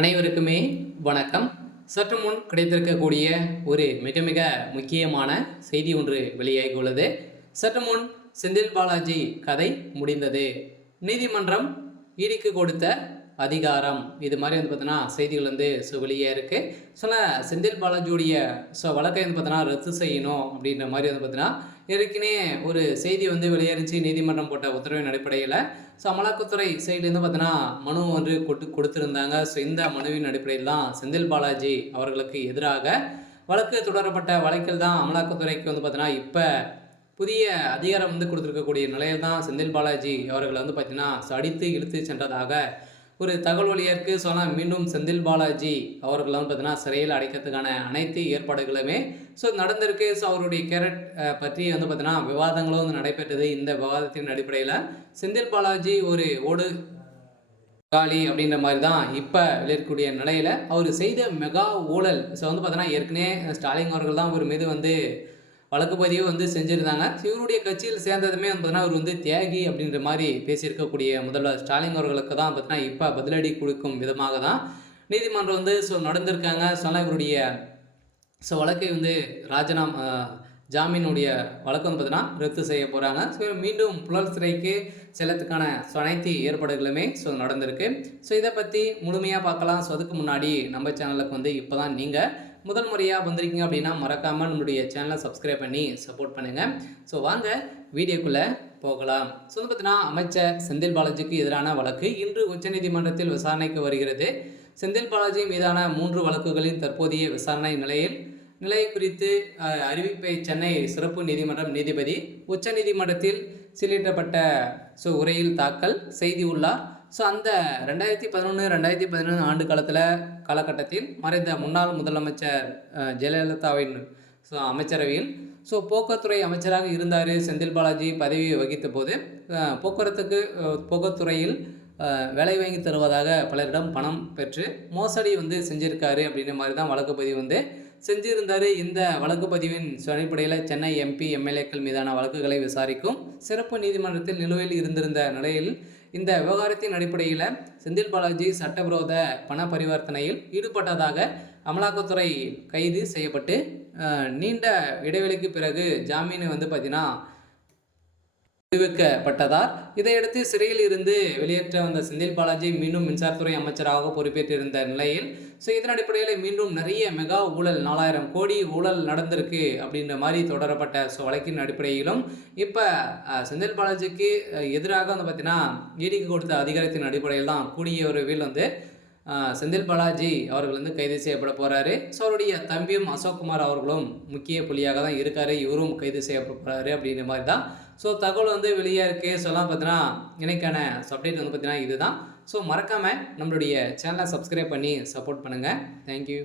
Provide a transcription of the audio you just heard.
அனைவருக்குமே வணக்கம். சற்று முன் கிடைத்திருக்கக்கூடிய ஒரு மிக மிக முக்கியமான செய்தி ஒன்று வெளியாகியுள்ளது. சற்று முன் செந்தில் பாலாஜி கதை முடிந்தது. நீதிமன்றம் ஈடிக்கு கொடுத்த அதிகாரம் இது மாதிரி பார்த்தீங்கன்னா செய்திகள் வெளியே இருக்குது. செந்தில் பாலாஜியுடைய வழக்கை பார்த்தீங்கன்னா ரத்து செய்யணும் அப்படின்ற மாதிரி பார்த்தீங்கன்னா ஏற்கனவே ஒரு செய்தி வெளியேறிச்சு. நீதிமன்றம் போட்ட உத்தரவின் அடிப்படையில் அமலாக்கத்துறை சைட்லேருந்து பார்த்தீங்கன்னா மனு கொடுத்துருந்தாங்க. இந்த மனுவின் அடிப்படையில் தான் செந்தில் பாலாஜி அவர்களுக்கு எதிராக வழக்கு தொடரப்பட்ட வழக்கில் தான் அமலாக்கத்துறைக்கு பார்த்தீங்கன்னா இப்போ புதிய அதிகாரம் கொடுத்துருக்கக்கூடிய நிலையில் தான் செந்தில் பாலாஜி அவர்கள் பார்த்தீங்கன்னா அடித்து இழுத்து சென்றதாக ஒரு தகவல் வழியாக சொன்னால் மீண்டும் செந்தில் பாலாஜி அவர்கள் பார்த்தீங்கன்னா சிறையில் அடைக்கிறதுக்கான அனைத்து ஏற்பாடுகளுமே நடந்திருக்கு. அவருடைய கேரட் பற்றி பார்த்தீங்கன்னா விவாதங்களும் நடைபெற்றது. இந்த விவாதத்தின் அடிப்படையில் செந்தில் பாலாஜி ஒரு ஓடு காலி அப்படின்ற மாதிரி தான் இப்போ வெளியிருக்கக்கூடிய நிலையில் அவர் செய்த மெகா ஊழல் பார்த்தீங்கன்னா ஏற்கனவே ஸ்டாலின் அவர்கள் தான் ஒரு மீது வழக்கு பதிவு செஞ்சுருந்தாங்க. இவருடைய கட்சியில் சேர்ந்ததுமே பார்த்தீங்கன்னா அவர் தியாகி அப்படின்ற மாதிரி பேசியிருக்கக்கூடிய முதல்வர் ஸ்டாலின் அவர்களுக்கு தான் பார்த்தீங்கன்னா இப்போ பதிலடி கொடுக்கும் விதமாக தான் நீதிமன்றம் நடந்திருக்காங்க. இவருடைய வழக்கை ராஜினாமா ஜாமீனுடைய வழக்கு பார்த்தீங்கன்னா ரத்து செய்ய போகிறாங்க. மீண்டும் புழல் சிறைக்கு செல்லத்துக்கான அனைத்து ஏற்பாடுகளுமே நடந்திருக்கு. இதை பற்றி முழுமையாக பார்க்கலாம். அதுக்கு முன்னாடி நம்ம சேனலுக்கு இப்போ தான் நீங்கள் முதல் முறையாக வந்திருக்கீங்க அப்படின்னா மறக்காமல் நம்மளுடைய சேனலை சப்ஸ்கிரைப் பண்ணி சப்போர்ட் பண்ணுங்கள். வாங்க வீடியோக்குள்ளே போகலாம். பார்த்தீங்கன்னா அமைச்சர் செந்தில் பாலாஜிக்கு எதிரான வழக்கு இன்று உச்சநீதிமன்றத்தில் விசாரணைக்கு வருகிறது. செந்தில் பாலாஜி மீதான 3 வழக்குகளின் தற்போதைய விசாரணை நிலை குறித்து அறிவிப்பை சென்னை சிறப்பு நீதிமன்றம் நீதிபதி உச்சநீதிமன்றத்தில் சீலிட்டப்பட்ட உரையில் தாக்கல் செய்துள்ளார். அந்த 2011-2015 ஆண்டு காலகட்டத்தில் மறைந்த முன்னாள் முதலமைச்சர் ஜெயலலிதாவின் அமைச்சரவையில் போக்குவரத்துறை அமைச்சராக இருந்தார். செந்தில் பாலாஜி பதவியை வகித்த போது போக்குவரத்துறையில் வேலை வாங்கி தருவதாக பலரிடம் பணம் பெற்று மோசடி செஞ்சுருக்காரு அப்படின்ற மாதிரி தான் வழக்கு பதிவு செஞ்சிருந்தார். இந்த வழக்கு பதிவின் அடிப்படையில் சென்னை எம்பி எம்எல்ஏக்கள் மீதான வழக்குகளை விசாரிக்கும் சிறப்பு நீதிமன்றத்தில் நிலுவையில் இருந்திருந்த நிலையில் இந்த விவகாரத்தின் அடிப்படையில் செந்தில் பாலாஜி சட்டவிரோத பண பரிவர்த்தனையில் ஈடுபட்டதாக அமலாக்கத்துறை கைது செய்யப்பட்டு நீண்ட இடைவெளிக்கு பிறகு ஜாமீன் பார்த்தீங்கன்னா விடுவிக்கப்பட்டதார். இதையடுத்து சிறையில் இருந்து வெளியேற்ற வந்த செந்தில் பாலாஜி மீண்டும் மின்சாரத்துறை அமைச்சராக பொறுப்பேற்றிருந்த நிலையில் இதன் அடிப்படையில் மீண்டும் நிறைய மெகா ஊழல் 4000 கோடி ஊழல் நடந்திருக்கு அப்படின்ற மாதிரி தொடரப்பட்ட வழக்கின் அடிப்படையிலும் இப்போ செந்தில் பாலாஜிக்கு எதிராக பார்த்தீங்கன்னா ஈடிக்கு கொடுத்த அதிகாரத்தின் அடிப்படையில் தான் கூடிய விரைவில் செந்தில் பாலாஜி அவர்கள் கைது செய்யப்பட போகிறாரு. அவருடைய தம்பியும் அசோக்குமார் அவர்களும் முக்கிய புள்ளியாக தான் இருக்கார். இவரும் கைது செய்யப்பட போகிறாரு அப்படின்ற மாதிரி தான் தகவல் வெளியாக இருக்குது. பார்த்தீங்கன்னா எனக்கான அப்டேட் பார்த்தீங்கன்னா இதுதான். மறக்காமல் நம்மளுடைய சேனலை சப்ஸ்கிரைப் பண்ணி சப்போர்ட் பண்ணுங்கள். தேங்க்யூ.